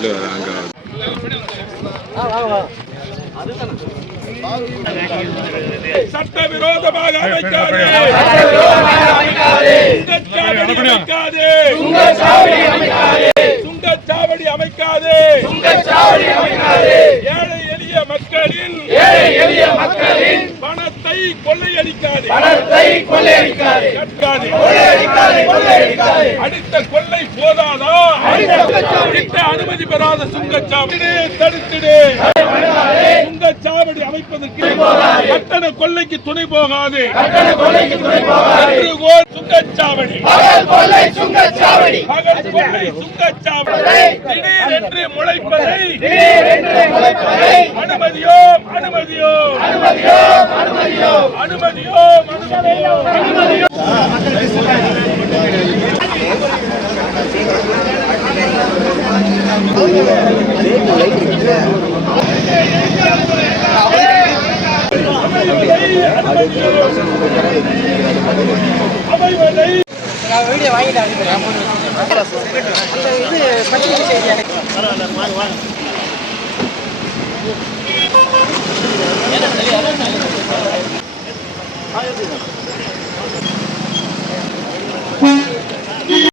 உள்ள அங்க சட்டவிரோதமாக அமைக்காதே சுங்கச்சாவடி அமைக்காதே சுங்கச்சாவடி அமைக்காதே ஏழை எளிய மக்களின் ஏழை எளிய மக்களின் பணத்தை கொள்ளையடிக்காதே பணத்தை கொள்ளையடிக்காதே கற்காதே கொள்ளையடிக்காதே கொள்ளையடிக்காதே அடுத்த கொள்ளை போதாதா. அனுமதி பெறாத சுங்கச்சாவடி. தடுத்திடு சுங்கச்சாவடி அமைப்பதற்கு கட்டண கொள்ளைக்கு துணை போகாது. சுங்கச்சாவடி. கொள்ளை சுங்கச்சாவடி. சுங்கச்சாவடி. திடீரென்று முளைப்பதை அனுமதியோ. அனுமதியோ அனுமதியோ. அனுமதியோ அனுமதியோ. அனுமதியோ. அமைவதை வீடியோ வாங்கிட்டாங்க அந்த இது பத்திரிகை செய்தி எனக்கு